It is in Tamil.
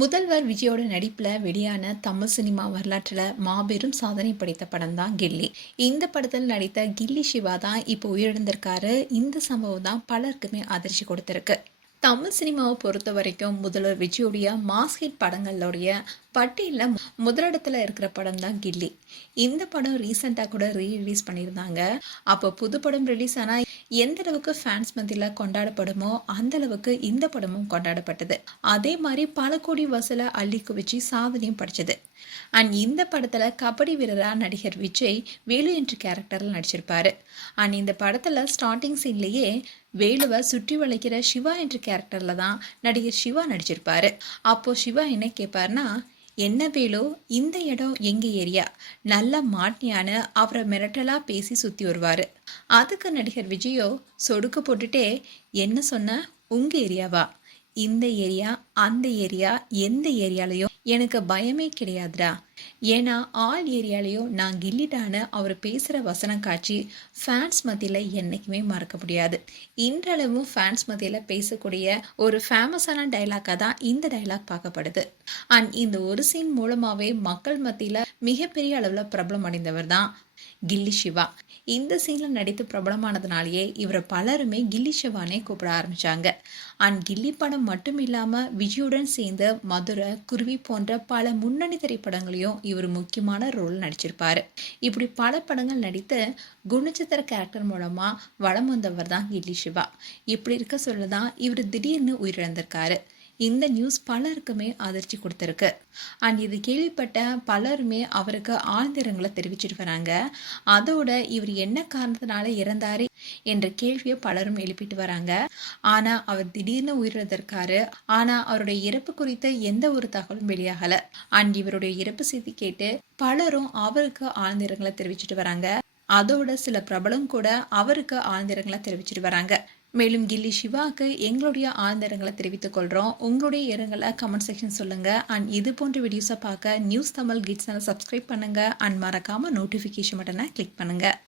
முதல்வர் விஜயோட நடிப்புல வெளியான தமிழ் சினிமா வரலாற்றுல மாபெரும் சாதனை படைத்த படம் தான் கில்லி. இந்த படத்தில் நடித்த கில்லி சிவா தான் இப்போ உயிரிழந்திருக்காரு. இந்த சம்பவம் தான் பலருக்குமே அதிர்ச்சி கொடுத்திருக்கு. தமிழ் சினிமாவை பொறுத்த வரைக்கும் முதல்வர் விஜயோடைய மாஸ் ஹிட் படங்களுடைய பட்டியலில் முதலிடத்துல இருக்கிற படம் தான் கில்லி. இந்த படம் ரீசெண்டாக கூட ரீலீஸ் பண்ணியிருந்தாங்க. அப்போ புது படம் ரிலீஸ் ஆனால் எந்த அளவுக்கு ஃபேன்ஸ் மத்தியில் கொண்டாடப்படுமோ அந்த அளவுக்கு இந்த படமும் கொண்டாடப்பட்டது. அதே மாதிரி பல கோடி வசூலை அள்ளி குவிச்சு சாதனையும் படிச்சது. அண்ட் இந்த படத்துல கபடி வீரரா நடிகர் விஜய் வேலு என்ற கேரக்டர்ல நடிச்சிருப்பாரு. அண்ட் இந்த படத்துல ஸ்டார்டிங் சீன்லயே வேலுவை சுற்றி வளைக்கிற சிவா என்ற கேரக்டர்ல தான் நடிகர் சிவா நடிச்சிருப்பாரு. அப்போ சிவா என்ன கேட்பாருன்னா, என்ன வேலு, இந்த இடம் எங்க ஏரியா, நல்லா மாட்டியான்னு அவரை மிரட்டலா பேசி சுத்தி வருவாரு. அதுக்கு நடிகர் விஜயோ சொடுக்கு போட்டுட்டே, என்ன சொன்ன, உங்க ஏரியாவா, இந்த ஏரியா அந்த ஏரியா எந்த ஏரியாலையும் எனக்கு பயமே கிடையாதுடா, ஏன்னா ஆல் ஏரியாலையும் நான் கில்லிட்டான்னு அவர் பேசுகிற வசனம் காட்சி ஃபேன்ஸ் மத்தியில் என்றைக்குமே மறக்க முடியாது. இன்றளவும் ஃபேன்ஸ் மத்தியில் பேசக்கூடிய ஒரு ஃபேமஸான டைலாக்காக தான் இந்த டைலாக் பார்க்கப்படுது. அண்ட் இந்த ஒரு சீன் மூலமாகவே மக்கள் மத்தியில் மிகப்பெரிய அளவில் பிரபலம் அடைந்தவர் தான் கில்லி சிவா. இந்த சீனில் நடித்து பிரபலமானதுனாலேயே இவரை பலருமே கில்லி சிவானே கூப்பிட ஆரம்பிச்சாங்க. அண்ட் கில்லி படம் மட்டும் இல்லாமல் விஜயுடன் சேர்ந்து மதுரை, குருவி போன்ற பல முன்னணி திரைப்படங்களையும் இவர் முக்கியமான ரோல் நடிச்சிருப்பாரு. இப்படி பல படங்கள் நடித்து குணச்சித்திர கேரக்டர் மூலமா வலம் வந்தவர் தான் கில்லி சிவா. இப்படி இருக்க சொல்லதான் இவர் திடீர்னு உயிரிழந்திருக்காரு. இந்த நியூஸ் பலருக்குமே அதிர்ச்சி கொடுத்துருக்கு. அண்ட் இது கேள்விப்பட்ட பலருமே அவருக்கு ஆழ்ந்த இரங்கலை தெரிவிச்சிட்டு வராங்க. அதோட இவர் என்ன காரணத்தினால இறந்தாரு என்ற கேள்வியை பலரும் எழுப்பிட்டு வராங்க. ஆனா அவர் திடீர்னு உயிரிழந்திருக்காரு. ஆனா அவருடைய இறப்பு குறித்த எந்த ஒரு தகவலும் வெளியாகல. அண்ட் இவருடைய இறப்பு செய்தி கேட்டு பலரும் அவருக்கு ஆழ்ந்த இரங்கலை தெரிவிச்சிட்டு வராங்க. அதோட சில பிரபலம் கூட அவருக்கு ஆழ்ந்த இரங்கலை தெரிவிச்சிட்டு வராங்க. மேலும் கில்லி சிவாக்கு எங்களுடைய ஆழ்ந்த இரங்கலை தெரிவித்துக் கொள்கிறோம். உங்களுடைய இரங்கலை கமெண்ட் செக்ஷன் சொல்லுங்கள். அண்ட் இது போன்ற வீடியோஸை பார்க்க news Tamil kids channel subscribe பண்ணுங்கள். அண்ட் மறக்காமல் நோட்டிஃபிகேஷன் பட்டனை கிளிக் பண்ணுங்கள்.